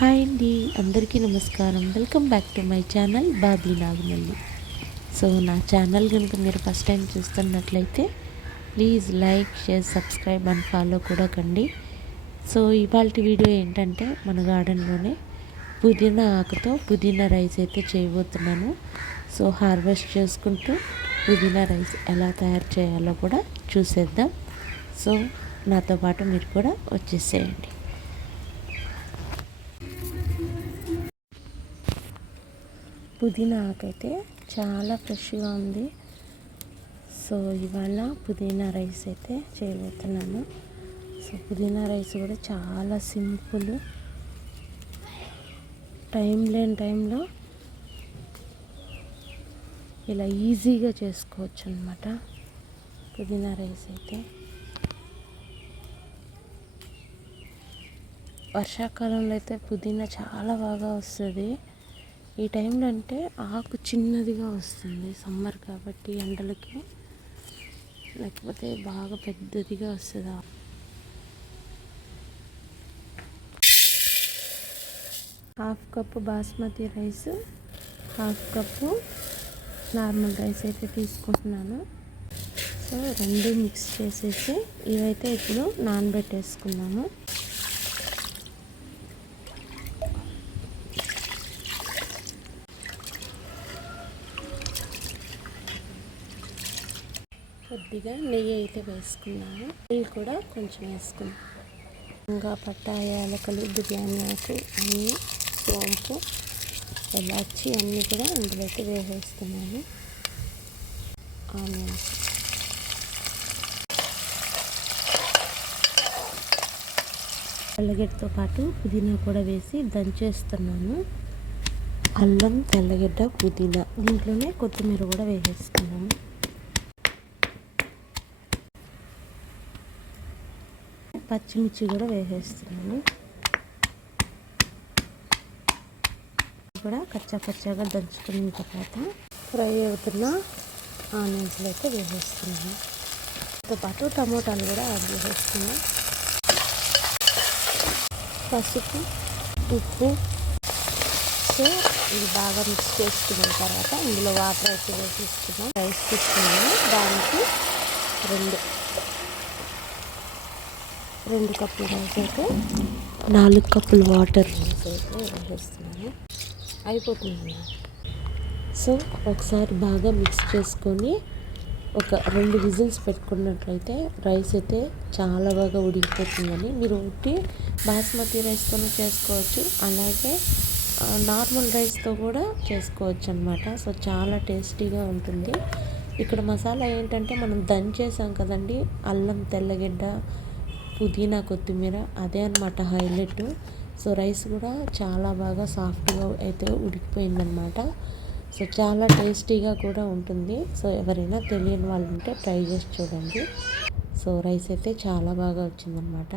Hi అండి, అందరికీ నమస్కారం. Welcome back to my channel Bobby Nagamalli. So నా ఛానల్ కనుక మీరు ఫస్ట్ టైం చూస్తున్నట్లయితే please like, share, subscribe and follow కూడా కండి. సో ఇవాళ వీడియో ఏంటంటే మన గార్డెన్లోనే పుదీనా ఆకుతో పుదీనా రైస్ అయితే చేయబోతున్నాను. సో హార్వెస్ట్ చేసుకుంటూ పుదీనా రైస్ ఎలా తయారు చేయాలో కూడా చూసేద్దాం. సో నాతో పాటు మీరు కూడా వచ్చేసేయండి. పుదీనా ఆకైతే చాలా ఫ్రెష్గా ఉంది. సో ఇవాళ పుదీనా రైస్ అయితే చేయబోతున్నాను. సో పుదీనా రైస్ కూడా చాలా సింపుల్, టైం లేని టైంలో ఇలా ఈజీగా చేసుకోవచ్చు అన్నమాట. పుదీనా రైస్ అయితే వర్షాకాలంలో అయితే పుదీనా చాలా బాగా వస్తుంది. ఈ టైంలో అంటే ఆకు చిన్నదిగా వస్తుంది, సమ్మర్ కాబట్టి ఎండలకి, లేకపోతే బాగా పెద్దదిగా వస్తుంది. Half cup basmati rice, half cup normal rice అయితే తీసుకుంటున్నాను. సో రెండు మిక్స్ చేసేసి ఇవైతే ఇప్పుడు నానబెట్టేసుకున్నాము. కొద్దిగా నెయ్యి అయితే వేసుకున్నాము. నెయ్యి కూడా కొంచెం వేసుకున్నాం. ఇంకా పట్టా, యాలకులు, బిర్యానీ ఆకు, అన్నీ, సోంపు, ఎలాచి అన్నీ కూడా ఇందులో అయితే వేసేస్తున్నాను. ఆనియన్స్, తెల్లగడ్డతో పాటు పుదీనా కూడా వేసి దంచేస్తున్నాను. అల్లం, తెల్లగడ్డ, పుదీనా, దీంట్లోనే కొత్తిమీర కూడా వేసేస్తున్నాము. పచ్చిమిర్చి కూడా వేసేస్తున్నాను. కూడా కచ్చాపచ్చాగా దంచుకున్న తర్వాత ఫ్రై అవుతున్న ఆనియన్స్లో అయితే వేసేస్తున్నాను. దాంతో పాటు టమోటాలు కూడా యాడ్ చేసేస్తున్నాను. పసుపు, ఉప్పు. సో ఇది బాగా మిక్స్ చేసుకున్న తర్వాత ఇందులో వాటర్ అయితే వేసేస్తున్నాం. రైస్ తీసుకున్నాను. దానికి రెండు కప్పులు రైస్ అయితే 4 కప్పులు వాటర్ అయితే వేసేస్తున్నాను. అయిపోతుంది. సో ఒకసారి బాగా మిక్స్ చేసుకొని ఒక 2 విజిల్స్ పెట్టుకున్నట్లయితే రైస్ అయితే చాలా బాగా ఉడికిపోతుందని. మీరు ఉట్టి బాస్మతి రైస్తో చేసుకోవచ్చు, అలాగే నార్మల్ రైస్తో కూడా చేసుకోవచ్చు అన్నమాట. సో చాలా టేస్టీగా ఉంటుంది. ఇక్కడ మసాలా ఏంటంటే మనం దంచేసాం కదండి, అల్లం, తెల్లగడ్డ, పుదీనా, కొత్తిమీర, అదే అన్నమాట హైలైట్. సో రైస్ కూడా చాలా బాగా సాఫ్ట్గా అయితే ఉడికిపోయిందనమాట. సో చాలా టేస్టీగా కూడా ఉంటుంది. సో ఎవరైనా తెలియని వాళ్ళు ఉంటే ట్రై చేసి చూడండి. సో రైస్ అయితే చాలా బాగా వచ్చిందనమాట.